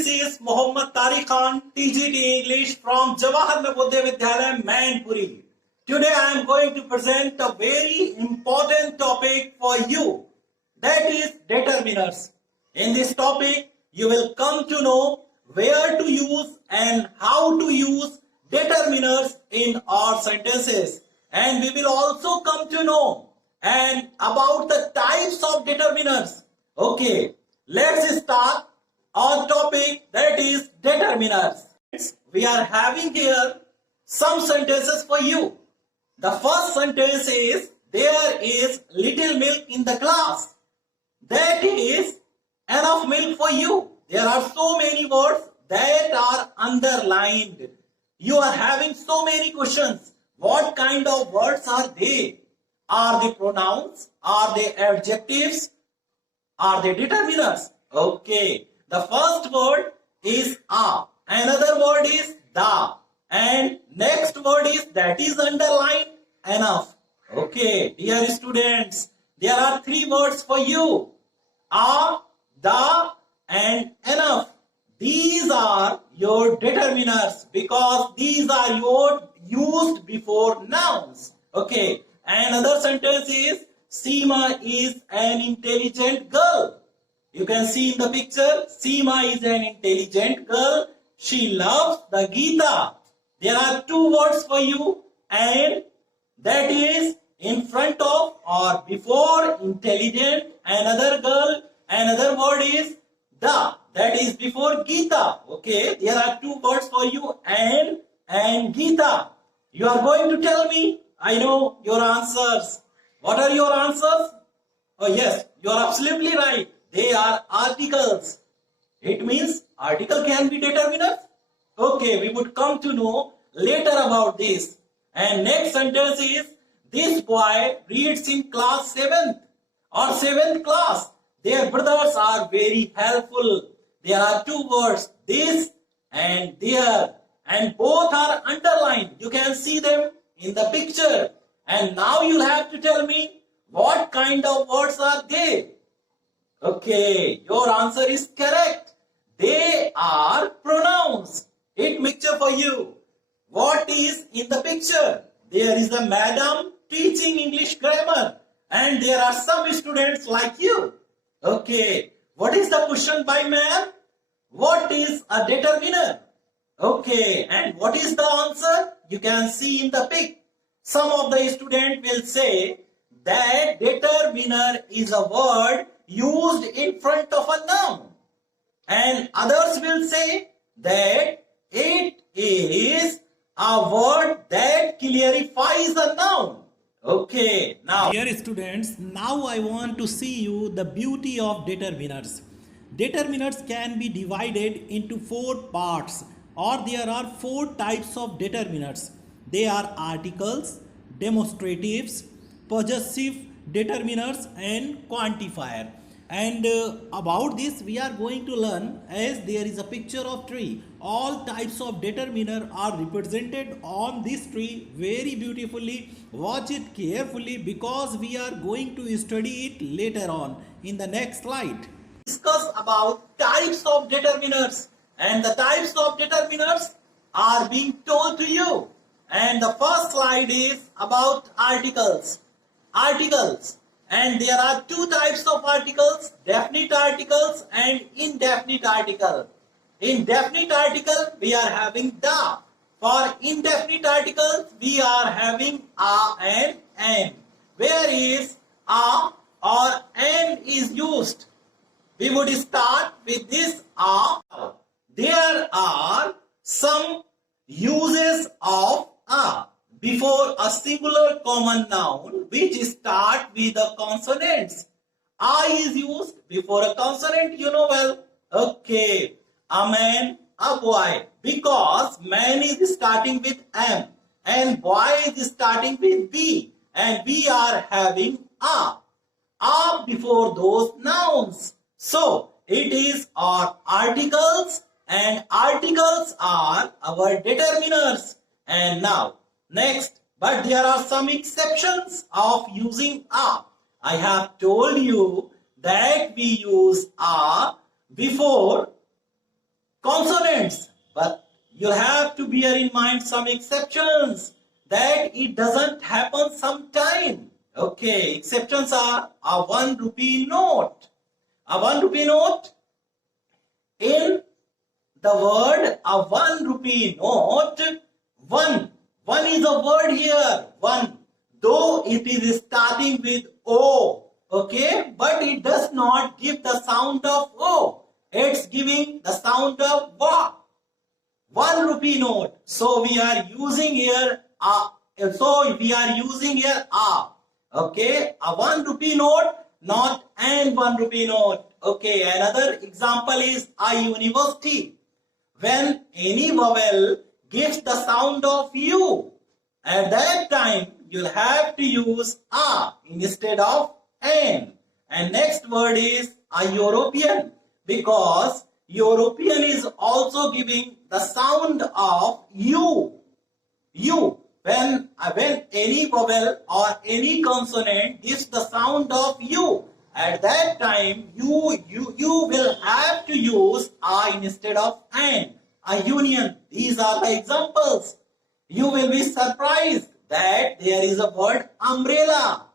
This is Mohammad Tariq Khan, TGT English from Jawahar Navodaya Vidyalaya, Mainpuri. Today I am going to present a very important topic for you. That is determiners. In this topic, you will come to know where to use and how to use determiners in our sentences. And we will also come to know and about the types of determiners. Okay, let's start our topic, that is determiners. We are having here some sentences for you. The first sentence is, there is little milk in the glass. That is enough milk for you. There are so many words that are underlined. You are having so many questions. What kind of words are they? Are they pronouns? Are they adjectives? Are they determiners? Okay. The first word is a. Another word is the. And next word is that is underlined, enough. Okay, dear students, there are three words for you. A, the, and enough. These are your determiners because these are your used before nouns. Okay, another sentence is, Seema is an intelligent girl. You can see in the picture, Seema is an intelligent girl. She loves the Gita. There are two words for you, and that is in front of or before intelligent, another girl, another word is the. That is before Gita. Okay, there are two words for you, and Gita. You are going to tell me, I know your answers. What are your answers? Oh yes, you are absolutely right. They are articles. It means article can be determiners. Okay, we would come to know later about this. And next sentence is, this boy reads in class 7th or 7th class. Their brothers are very helpful. There are two words, this and there. And both are underlined. You can see them in the picture. And now you'll have to tell me what kind of words are they. Okay, your answer is correct. They are pronouns. It picture for you. What is in the picture? There is a madam teaching English grammar. And there are some students like you. Okay, what is the question by ma'am? What is a determiner? Okay, and what is the answer? You can see in the pic. Some of the students will say that determiner is a word used in front of a noun. And others will say that it is a word that clarifies a noun. Okay, now dear students, now I want to see you the beauty of determiners. Determiners can be divided into four parts, or there are four types of determiners. They are articles, demonstratives, possessive determiners, and quantifier. And about this we are going to learn, as there is a picture of tree. All types of determiner are represented on this tree very beautifully. Watch it carefully because we are going to study it later on in the next slide. Discuss about types of determiners, and the types of determiners are being told to you. And the first slide is about articles. Articles. And there are two types of articles, definite articles and indefinite article. In definite article, we are having the. For indefinite articles, we are having a and an. Where is a or an is used? We would start with this a. There are some uses of a before a singular common noun which start with the consonants. A is used before a consonant, you know well. Okay, a man, a boy, because man is starting with M and boy is starting with B, and we are having a before those nouns. So it is our articles, and articles are our determiners. And now next, but there are some exceptions of using a. I have told you that we use a before you have to bear in mind some exceptions that it doesn't happen sometime. Okay, exceptions are a 1 rupee note. A 1 rupee note, in the word a 1 rupee note, one is a word here, one, though it is starting with O, okay, but it does not give the sound of O, it's giving the sound of wa. 1 rupee note. So we are using here a. Okay, a 1 rupee note, not an 1 rupee note. Okay, another example is a university. When any vowel gives the sound of U, at that time you'll have to use a instead of an. And next word is a European, because European is also giving the sound of U. When any vowel or any consonant gives the sound of U, at that time you will have to use a instead of an. A union. These are the examples. You will be surprised that there is a word umbrella.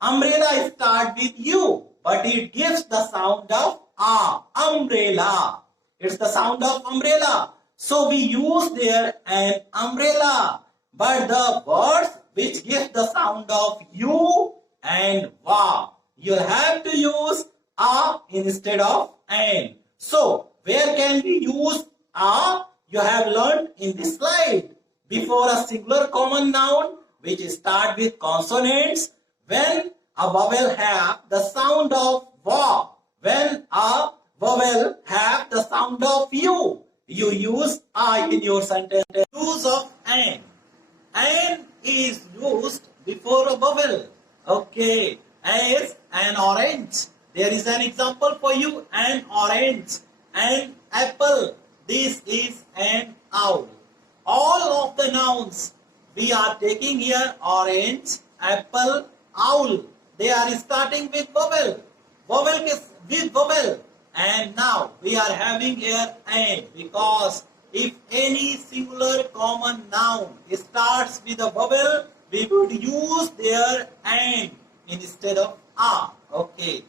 Umbrella starts with U, but it gives the sound of a. Umbrella. It's the sound of umbrella. So we use there an umbrella. But the words which give the sound of U and wa, you have to use a instead of an. So where can we use a? You have learned in this slide. Before a singular common noun which start with consonants, when a vowel have the sound of wa, when a vowel have the sound of U, you use a in your sentence. Use of an. An is used before a vowel. Okay, as an orange. There is an example for you. An orange. An apple. This is an owl. All of the nouns we are taking here: orange, apple, owl. They are starting with vowel. Vowel is with vowel. And now we are having here an, because if any singular common noun starts with a vowel, we would use their an instead of a. Okay.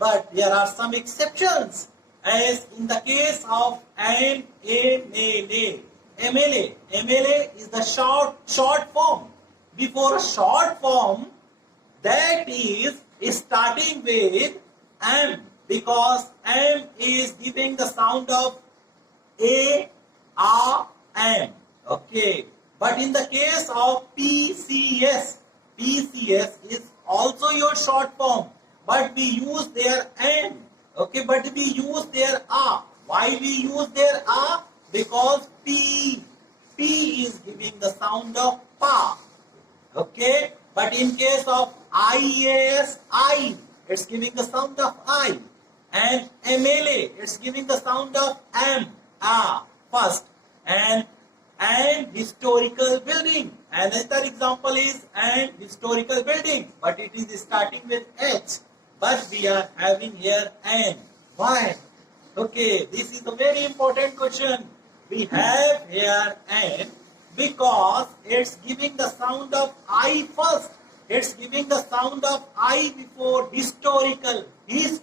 But there are some exceptions, as in the case of an MLA. MLA is the short form. Before a short form, that is starting with M, because M is giving the sound of A, M. Okay. But in the case of PCS is also your short form, but we use their N. Okay, but we use their A. Why we use their A? Because P is giving the sound of Pa. Okay, but in case of IAS, it's giving the sound of I. And MLA, it's giving the sound of M, first. And historical building. Another example is and historical building, but it is starting with H. But we are having here N. Why? Okay, this is a very important question. We have here N because it's giving the sound of I first. It's giving the sound of I before historical. It's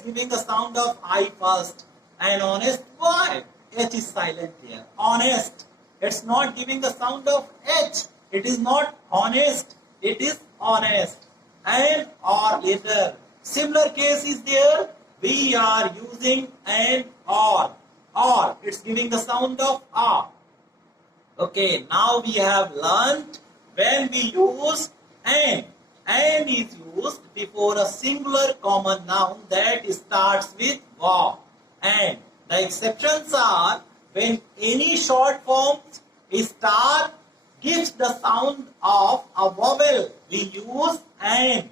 giving the sound of I first. And honest, why? H is silent here. Honest. It's not giving the sound of H. It is not honest. It is honest. And or later. Similar case is there. We are using and or. Or. It's giving the sound of R. Okay. Now we have learnt when we use and. And is used before a singular common noun that starts with wa. And. The exceptions are when any short form star gives the sound of a vowel, we use an.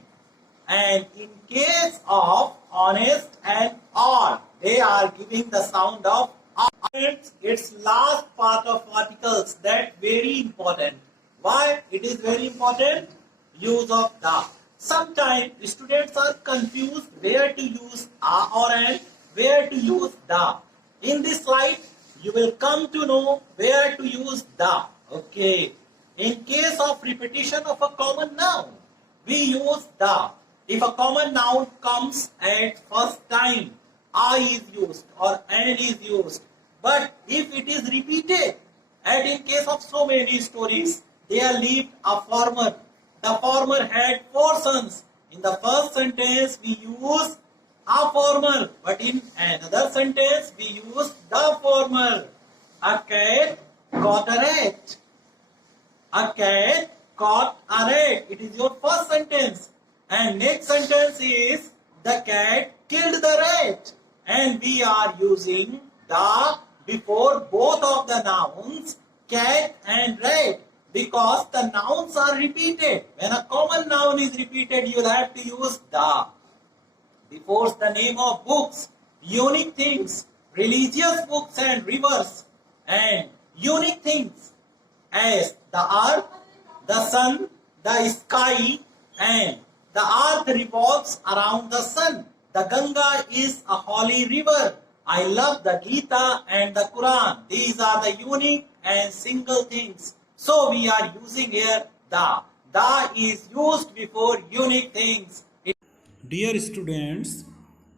And in case of honest and or, they are giving the sound of R. Its last part of articles, that very important. Why it is very important? Use of the. Sometimes students are confused where to use a or an, where to use the. In this slide, you will come to know where to use the. Okay. In case of repetition of a common noun, we use the. If a common noun comes at first time, I is used or an is used. But if it is repeated, and in case of so many stories, there lived a farmer. The farmer had 4 sons. In the first sentence, we use a farmer, but in another sentence, we use the farmer. A cat caught a rat. A cat caught a rat. It is your first sentence. And next sentence is the cat killed the rat. And we are using the before both of the nouns, cat and rat, because the nouns are repeated. When a common noun is repeated, you will have to use the. Before the name of books, unique things, religious books and rivers, and unique things as the earth, the sun, the sky, and the earth revolves around the sun. The Ganga is a holy river. I love the Gita and the Quran. These are the unique and single things. So we are using here the. The is used before unique things. Dear students,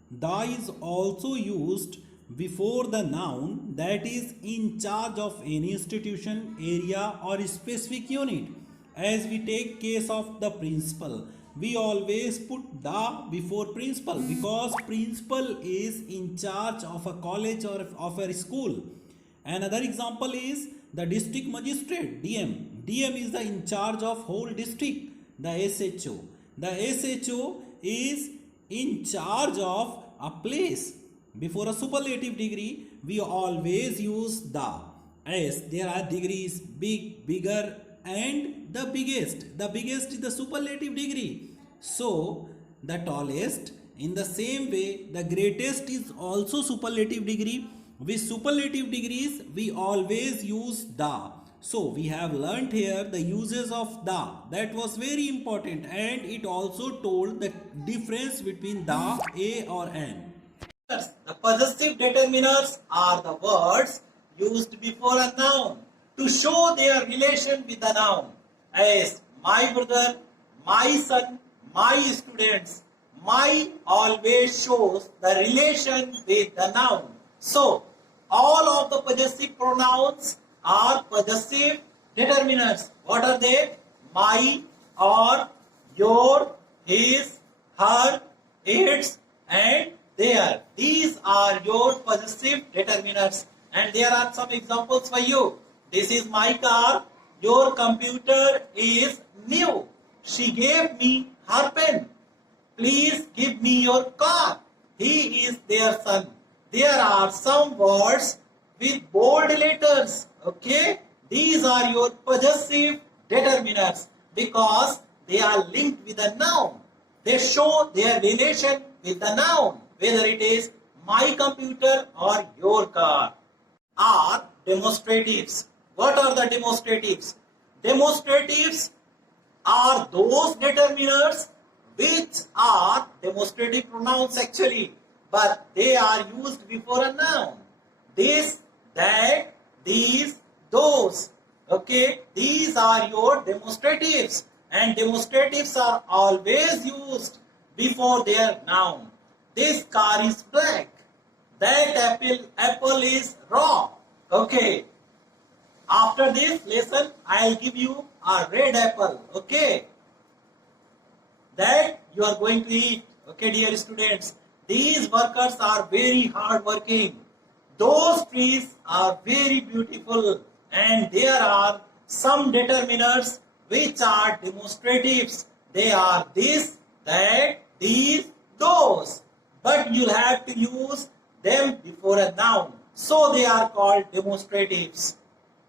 the is also used before the noun that is in charge of any institution, area or specific unit. As we take case of the principal, we always put the before principal because principal is in charge of a college or of a school. Another example is the district magistrate, DM. DM is the in charge of whole district. The SHO. The SHO is in charge of a place. Before a superlative degree, we always use the, as there are degrees big, bigger and the biggest. The biggest is the superlative degree. So the tallest, in the same way the greatest is also superlative degree. With superlative degrees we always use the. So we have learnt here the uses of the. That was very important, and it also told the difference between the, a or an. The possessive determiners are the words used before a noun to show their relation with the noun, as my brother, my son, my students. My always shows the relation with the noun. So all of the possessive pronouns are possessive determiners. What are they? My, or, your, his, her, its, and their. These are your possessive determiners. And there are some examples for you. This is my car. Your computer is new. She gave me her pen. Please give me your car. He is their son. There are some words with bold letters. Okay, these are your possessive determiners because they are linked with a noun. They show their relation with the noun, whether it is my computer or your car. Are demonstratives. What are the demonstratives? Demonstratives are those determiners which are demonstrative pronouns actually, but they are used before a noun. This, that, these, those. Okay, these are your demonstratives, and demonstratives are always used before their noun. This car is black. That apple is raw. Okay. After this lesson, I'll give you a red apple. Okay. That you are going to eat. Okay, dear students. These workers are very hard working. Those trees are very beautiful, and there are some determiners which are demonstratives. They are this, that, these, those. But you'll have to use them before a noun. So they are called demonstratives.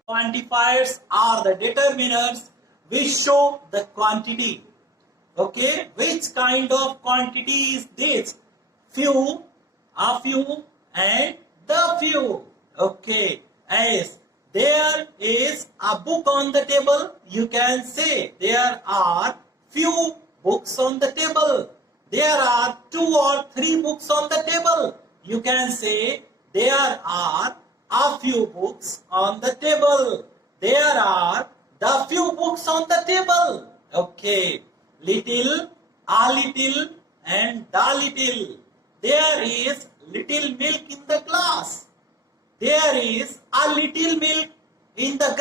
Quantifiers are the determiners which show the quantity. Okay, which kind of quantity is this? Few, a few, and the few. Okay, as there is a book on the table, you can say there are few books on the table. There are 2 or 3 books on the table. You can say there are a few books on the table. There are the few books on the table. Okay. Little, a little, and the little. There is little milk in the glass. There is a little milk in the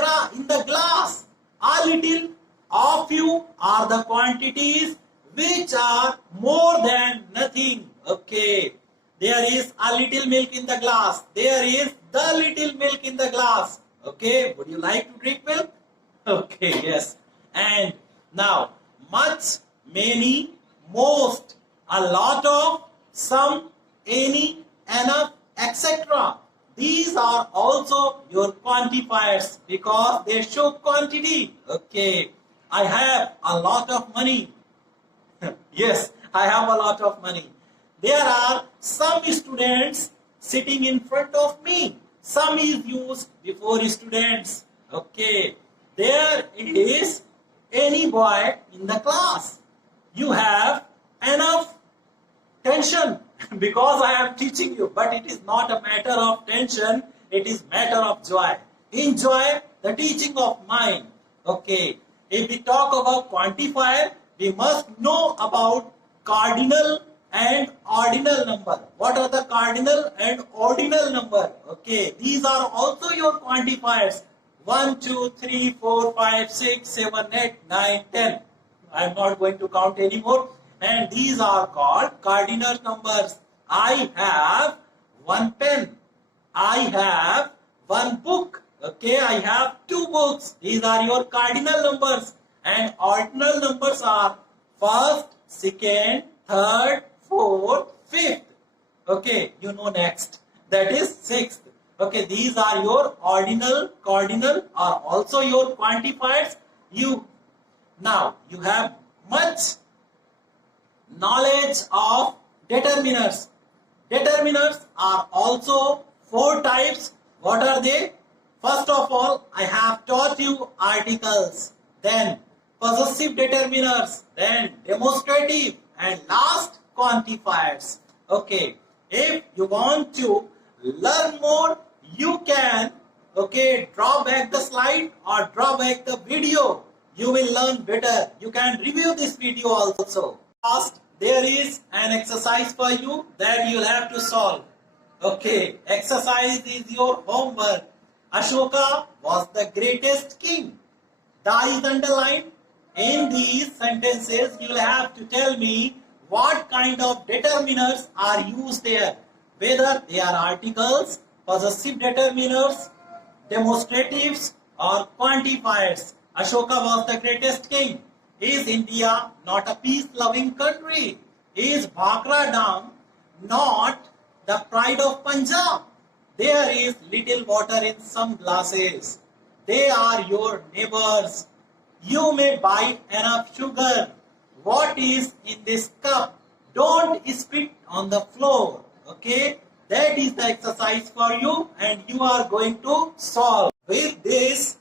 glass. A little, a few are the quantities which are more than nothing. Okay. There is a little milk in the glass. There is the little milk in the glass. Okay. Would you like to drink milk? Okay. Yes. And now, much, many, most, a lot of, some, any, enough, etc. These are also your quantifiers because they show quantity. Okay. I have a lot of money. Yes, I have a lot of money. There are some students sitting in front of me. Some is used before students. Okay. There is any boy in the class. You have enough tension because I am teaching you, but it is not a matter of tension, it is matter of joy. Enjoy the teaching of mine. Okay. If we talk about quantifier, we must know about cardinal and ordinal number. What are the cardinal and ordinal number? Okay. These are also your quantifiers. 1, 2, 3, 4, 5, 6, 7, 8, 9, 10. I am not going to count anymore. And these are called cardinal numbers. I have one pen. I have one book. Okay, I have two books. These are your cardinal numbers. And ordinal numbers are first, second, third, fourth, fifth. Okay, you know next. That is sixth. Okay, these are your ordinal, cardinal are also your quantifiers. Now you have much knowledge of determiners. Determiners are also four types. What are they? First of all, I have taught you articles, then possessive determiners, then demonstrative, and last quantifiers. Okay, if you want to learn more, you can draw back the slide or draw back the video. You will learn better. You can review this video also. First, there is an exercise for you that you'll have to solve. Okay, exercise is your homework. Ashoka was the greatest king. That is underlined. In these sentences, you'll have to tell me what kind of determiners are used there. Whether they are articles, possessive determiners, demonstratives, or quantifiers. Ashoka was the greatest king. Is India not a peace-loving country? Is Bhakra Dam not the pride of Punjab? There is little water in some glasses. They are your neighbors. You may buy enough sugar. What is in this cup? Don't spit on the floor. Okay? That is the exercise for you and you are going to solve. With this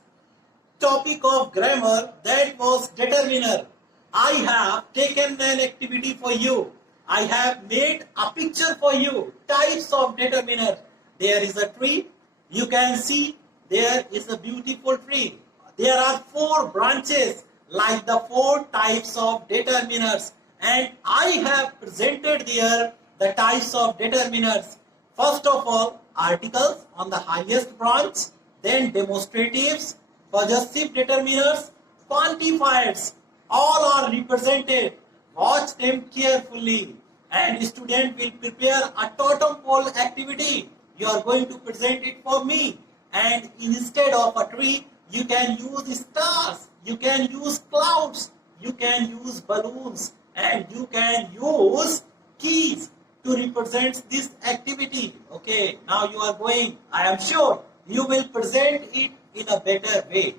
topic of grammar, that was determiner. I have taken an activity for you. I have made a picture for you. Types of determiner. There is a tree. You can see there is a beautiful tree. There are four branches like the four types of determiners. And I have presented there the types of determiners. First of all, articles on the highest branch, then demonstratives, possessive determiners, quantifiers, all are represented. Watch them carefully and student will prepare a totem pole activity. You are going to present it for me and instead of a tree, you can use stars, you can use clouds, you can use balloons and you can use keys to represent this activity. Okay, now you are going, I am sure you will present it in a better way.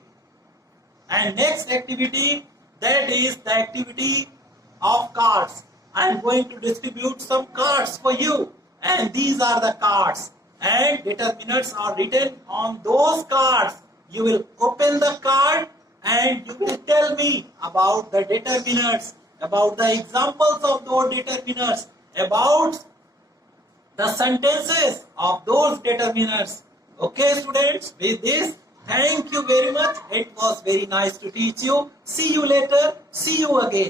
And next activity, that is the activity of cards. I am going to distribute some cards for you and these are the cards and determinants are written on those cards. You will open the card and you will tell me about the determinants, about the examples of those determinants, about the sentences of those determinants. Okay, students, with this, thank you very much. It was very nice to teach you. See you later. See you again.